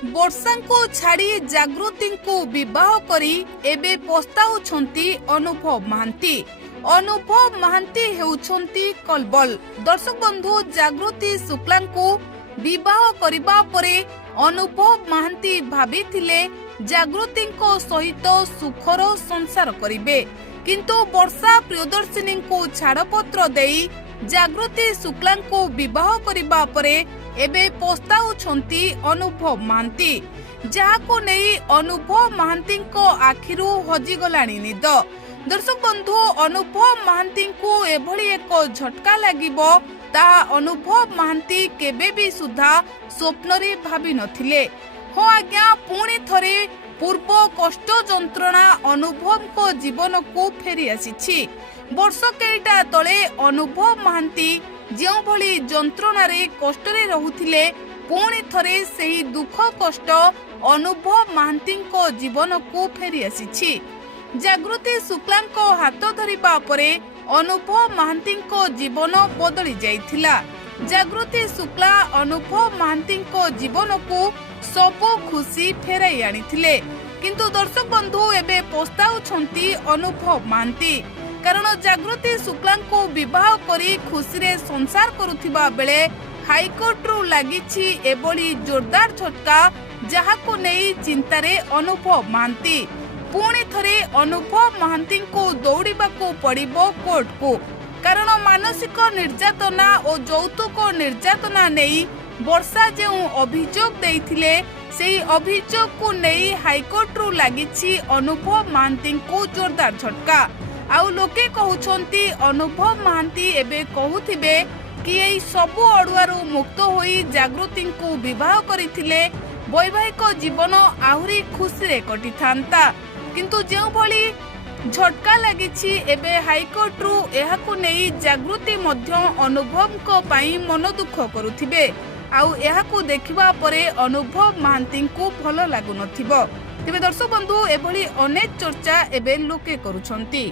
ବର୍ଷା को ଛାଡ଼ି ଜାଗୃତିଙ୍କୁ ବିବାହ କରି ଏବେ ପସ୍ତାଉଛନ୍ତି ଅନୁଭବ ମହାନ୍ତି। ଅନୁଭବ ମହାନ୍ତି ହେଉଛନ୍ତି କଲବଲ। ଦର୍ଶକ ବନ୍ଧୁ, ଜାଗୃତି ଶୁକ୍ଲାଙ୍କୁ ବିବାହ କରିବା ପରେ ଅନୁଭବ ମହାନ୍ତି ଭାବିଥିଲେ ଜାଗୃତିଙ୍କ ସହିତ ସୁଖର ସଂସାର କରିବେ, କିନ୍ତୁ ବର୍ଷା ପ୍ରିୟଦର୍ଶିନୀଙ୍କୁ ଛାଡ଼ପତ୍ର ଦେଇ ଜାଗୃତି ଶୁକ୍ଲାଙ୍କୁ ବିବାହ କରିବା ପରେ ଏବେ ପସ୍ତାଉଛନ୍ତି ଅନୁଭବ ମହାନ୍ତି, ଯାହାକୁ ନେଇ ଅନୁଭବ ମହାନ୍ତିଙ୍କ ଆଖିରୁ ହଜିଗଲାଣି ନିଦ। ଦର୍ଶକ ବନ୍ଧୁ, ଅନୁଭବ ମହାନ୍ତିଙ୍କୁ ଏଭଳି ଏକ ଝଟକା ଲାଗିବ ତାହା ଅନୁଭବ ମହାନ୍ତି କେବେ ବି ସୁଦ୍ଧା ସ୍ୱପ୍ନରେ ଭାବି ନଥିଲେ। ହଁ ଆଜ୍ଞା, ପୁଣି ଥରେ ପୂର୍ବ କଷ୍ଟ ଯନ୍ତ୍ରଣା ଅନୁଭବଙ୍କ ଜୀବନକୁ ଫେରି ଆସିଛି। ବର୍ଷ କେଇଟା ତଳେ ଅନୁଭବ ମହାନ୍ତି ଯେଉଁଭଳି ଯନ୍ତ୍ରଣାରେ କଷ୍ଟରେ ରହୁଥିଲେ, ପୁଣି ଥରେ ସେହି ଦୁଃଖ କଷ୍ଟ ଅନୁଭବ ମହାନ୍ତିଙ୍କ ଜୀବନକୁ ଫେରି ଆସିଛି। ଜାଗୃତି ଶୁକ୍ଲାଙ୍କ ହାତ ଧରିବା ପରେ ଅନୁଭବ ମହାନ୍ତିଙ୍କ ଜୀବନ ବଦଳି ଯାଇଥିଲା। ଜାଗୃତି ଶୁକ୍ଲା ଅନୁଭବ ମହାନ୍ତିଙ୍କ ଜୀବନକୁ ସବୁ ଖୁସି ଫେରାଇ ଆଣିଥିଲେ, କିନ୍ତୁ ଦର୍ଶକ ବନ୍ଧୁ ଏବେ ପସ୍ତାଉଛନ୍ତି ଅନୁଭବ ମହାନ୍ତି। କାରଣ ଜାଗୃତି ଶୁକ୍ଲାଙ୍କୁ ବିବାହ କରି ଖୁସିରେ ସଂସାର କରୁଥିବା ବେଳେ ହାଇକୋର୍ଟରୁ ଲାଗିଛି ଏଭଳି ଜୋରଦାର ଝଟକା, ଯାହାକୁ ନେଇ ଚିନ୍ତାରେ ଅନୁଭବ ମହାନ୍ତି। ପୁଣି ଥରେ ଅନୁଭବ ମହାନ୍ତିଙ୍କୁ ଦୌଡ଼ିବାକୁ ପଡ଼ିବ କୋର୍ଟକୁ, କାରଣ ମାନସିକ ନିର୍ଯାତନା ଓ ଯୌତୁକ ନିର୍ଯାତନା ନେଇ ବର୍ଷା ଯେଉଁ ଅଭିଯୋଗ ଦେଇଥିଲେ, ସେହି ଅଭିଯୋଗକୁ ନେଇ ହାଇକୋର୍ଟରୁ ଲାଗିଛି ଅନୁଭବ ମହାନ୍ତିଙ୍କୁ ଜୋରଦାର ଝଟକା। ଆଉ ଲୋକେ କହୁଛନ୍ତି ଅନୁଭବ ମହାନ୍ତି ଏବେ କହୁଥିବେ କି ଏହି ସବୁ ଅଡୁଆରୁ ମୁକ୍ତ ହୋଇ ଜାଗୃତିଙ୍କୁ ବିବାହ କରିଥିଲେ ବୈବାହିକ ଜୀବନ ଆହୁରି ଖୁସିରେ କଟିଥାନ୍ତା। କିନ୍ତୁ ଯେଉଁଭଳି ଝଟକା ଲାଗିଛି ଏବେ ହାଇକୋର୍ଟରୁ, ଏହାକୁ ନେଇ ଜାଗୃତି ମଧ୍ୟ ଅନୁଭବଙ୍କ ପାଇଁ ମନ ଦୁଃଖ କରୁଥିବେ। ଆଉ ଏହାକୁ ଦେଖିବା ପରେ ଅନୁଭବ ମହାନ୍ତିଙ୍କୁ ଭଲ ଲାଗୁନଥିବ। ତେବେ ଦର୍ଶକ ବନ୍ଧୁ, ଏଭଳି ଅନେକ ଚର୍ଚ୍ଚା ଏବେ ଲୋକେ କରୁଛନ୍ତି।